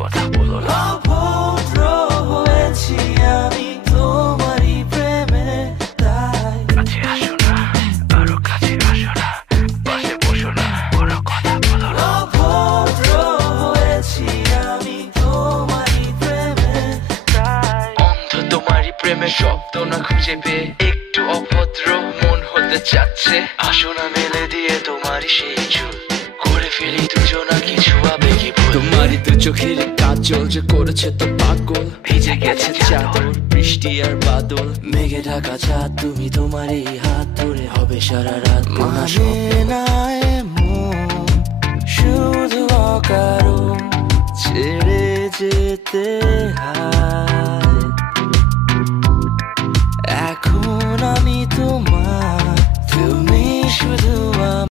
কথা বলো না। অভদ্র হয়েছি আমি তোমারই প্রেমে, তাই কাছে আসো না, আরো কাছে আসো না, পাশে বসো না, কোনো কথা বলো না। অভদ্র হয়েছি আমি তোমারই প্রেমে, তাই অন্ধ তোমারই প্রেমে শব্দ না খুঁজে পেয়ে একটু অভদ্র মন হতে চাচ্ছে। আসো না মেলে দিয়ে তোমারই সেই চুল, করে ফেলি দুজনা কিছু আবেগী ভুল। তোমারই দু চোখের কাজল যে করেছে তো পাগল, ভিজে গেছে চাদর বৃষ্টি আর বাদল, মেঘে ঢাকা চাঁদ তুমি তোমারই হাত ধরে হবে সারা রাত। মানে না এমন শুধু অকারণ ছেড়ে যেতে